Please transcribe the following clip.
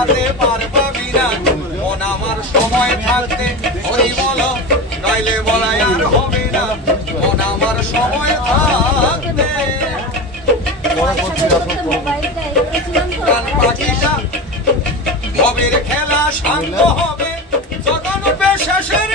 বোঝাতে পারবা বিনা মন আমার সময় থাকতে হরি বলো গাইলে বলাই আর হবে না মন আমার সময় থাকতে গান পাখিটা ভবের খেলা শান্ত হবে যখন শেষের